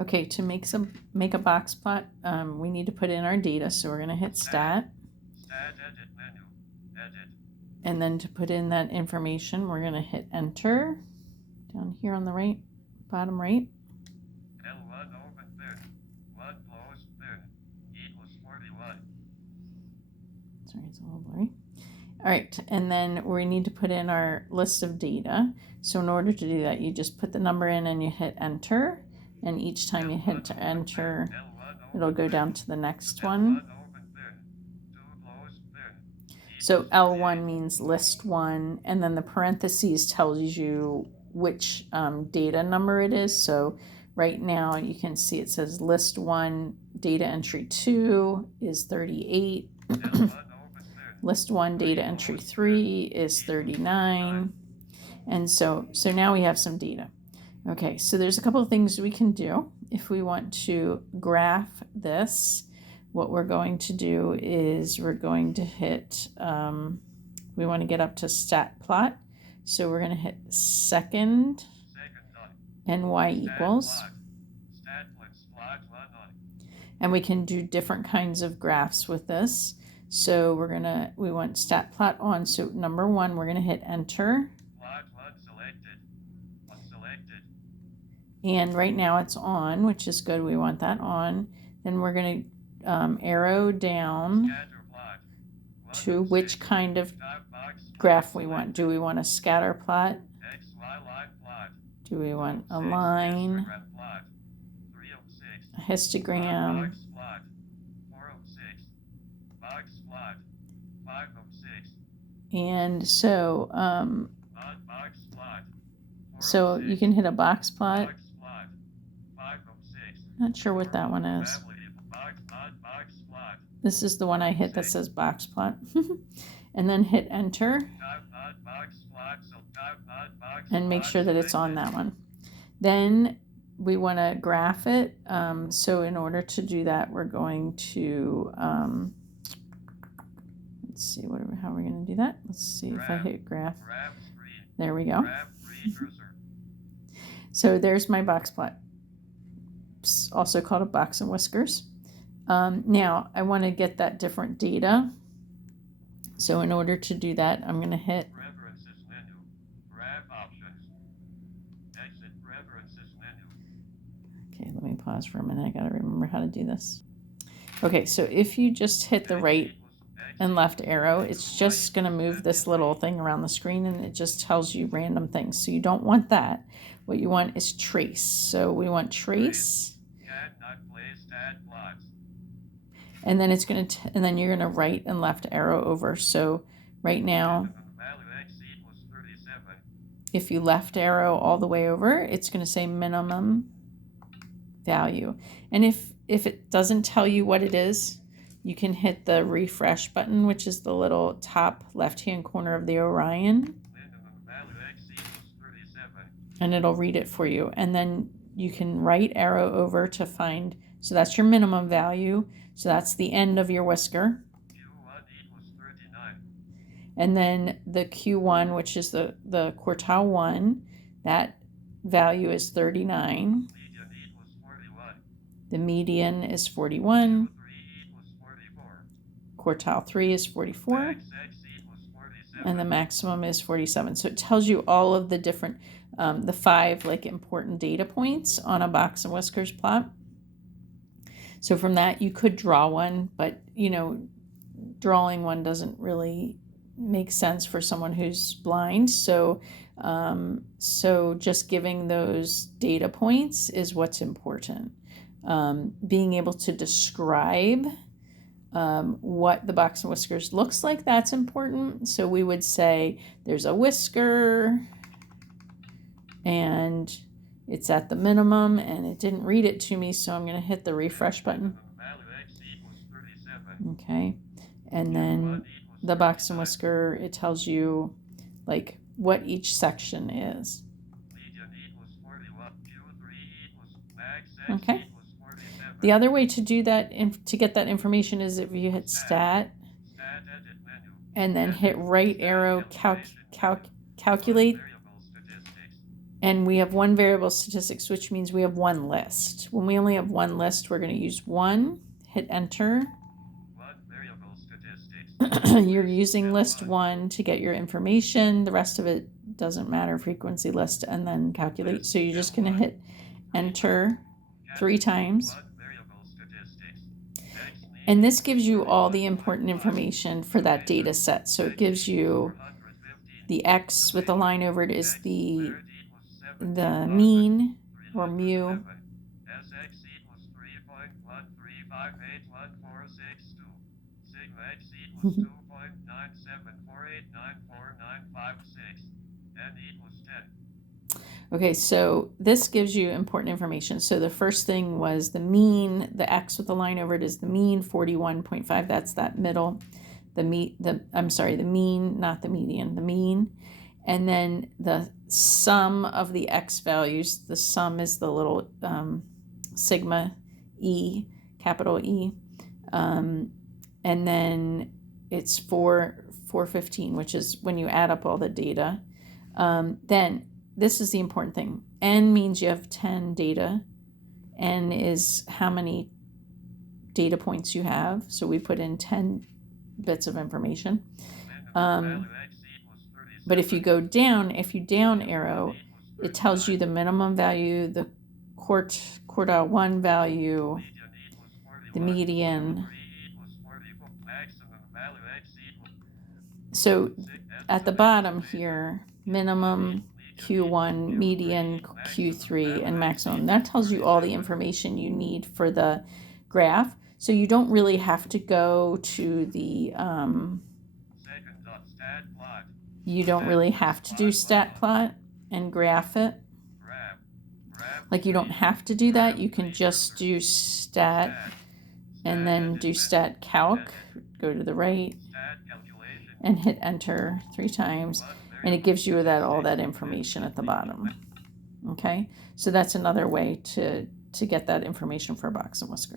Okay, to make a box plot, we need to put in our data. So we're going to hit stat. Edit menu. Edit. And then to put in that information, we're going to hit enter down here on the right, bottom right. L1 open bin. 1 close bin. Equals 41. Sorry, it's a little blurry. All right, and then we need to put in our list of data. So in order to do that, you just put the number in and you hit enter. And each time you hit enter, it'll go down to the next one. So L1 means list 1, and then the parentheses tells you which data number it is. So right now you can see it says list 1 data entry 2 is 38. List 1 data entry 3 is 39. And so now we have some data. Okay, so there's a couple of things we can do. If we want to graph this, what we're going to do is we're going to hit, we want to get up to stat plot. So we're going to hit second and y equals. And we can do different kinds of graphs with this. So we want stat plot on. So number 1, we're going to hit enter. And right now it's on, which is good. We want that on. Then we're going to arrow down to which kind of graph we want. Do we want a scatter plot? Do we want a line? A histogram? And so you can hit a box plot. Not sure what that one is. This is the one I hit that says box plot. And then hit enter. And make sure that it's on that one. Then we want to graph it. So in order to do that, we're going to, let's see, how are we going to do that? Let's see if I hit graph. There we go. So there's my box plot, also called a box and whiskers. Now I want to get that different data. So in order to do that, I'm going to hit Preferences menu. Graph options. Exit preferences menu. Okay, let me pause for a minute. I got to remember how to do this. Okay, so if you just hit the right and left arrow, it's just going to move this little thing around the screen, and it just tells you random things. So you don't want that. What you want is trace. So we want trace. And then it's going to, and then you're going to right and left arrow over. So right now, if you left arrow all the way over, it's going to say minimum value. And if it doesn't tell you what it is, you can hit the refresh button, which is the little top left-hand corner of the Orion. And it'll read it for you. And then you can right arrow over to find, so that's your minimum value. So that's the end of your whisker. Q1 equals 39. And then the Q1, which is the quartile 1, that value is 39. Median equals 41. The median is 41. Q3 equals 44. Quartile 3 is 44. Max X equals 47. And the maximum is 47. So it tells you all of the different, the 5 like important data points on a box and whiskers plot. So from that you could draw one, but you know, drawing one doesn't really make sense for someone who's blind. So so just giving those data points is what's important. Being able to describe what the box and whiskers looks like, that's important. So we would say there's a whisker and it's at the minimum, and it didn't read it to me, so I'm going to hit the refresh button. Okay, and then the box and whisker, it tells you like what each section is. Okay. The other way to do that, to get that information, is if you hit stat and then hit right arrow calculate. And we have one variable statistics, which means we have one list. When we only have one list, we're going to use one, hit enter. One variable statistics. You're using list one to get your information. The rest of it doesn't matter, frequency list, and then calculate. So you're just going to hit enter 3 times. One variable statistics. And this gives you all the important information for that data set. So it gives you the X with the line over it is the mean or mu. Sx equals 3.1358146. Sigma x equals 2.974894956. N equals 10. Okay, so this gives you important information. So the first thing was the mean, the X with the line over it is the mean, 41.5. That's that middle. The mean, not the median, the mean. And then the sum of the X values, the sum is the little sigma E, capital E. And then it's 415, which is when you add up all the data. Then this is the important thing. N means you have 10 data. N is how many data points you have. So we put in 10 bits of information. But if you go down, if you down arrow, it tells you the minimum value, the quartile 1 value, the median. So at the bottom here, minimum, Q1, median, Q3, and maximum. That tells you all the information you need for the graph. So you don't really have to go to the, you don't really have to do stat plot and graph it. Like you don't have to do that. You can just do stat and then do stat calc, go to the right and hit enter 3 times. And it gives you all that information at the bottom. Okay, so that's another way to get that information for box and whisker.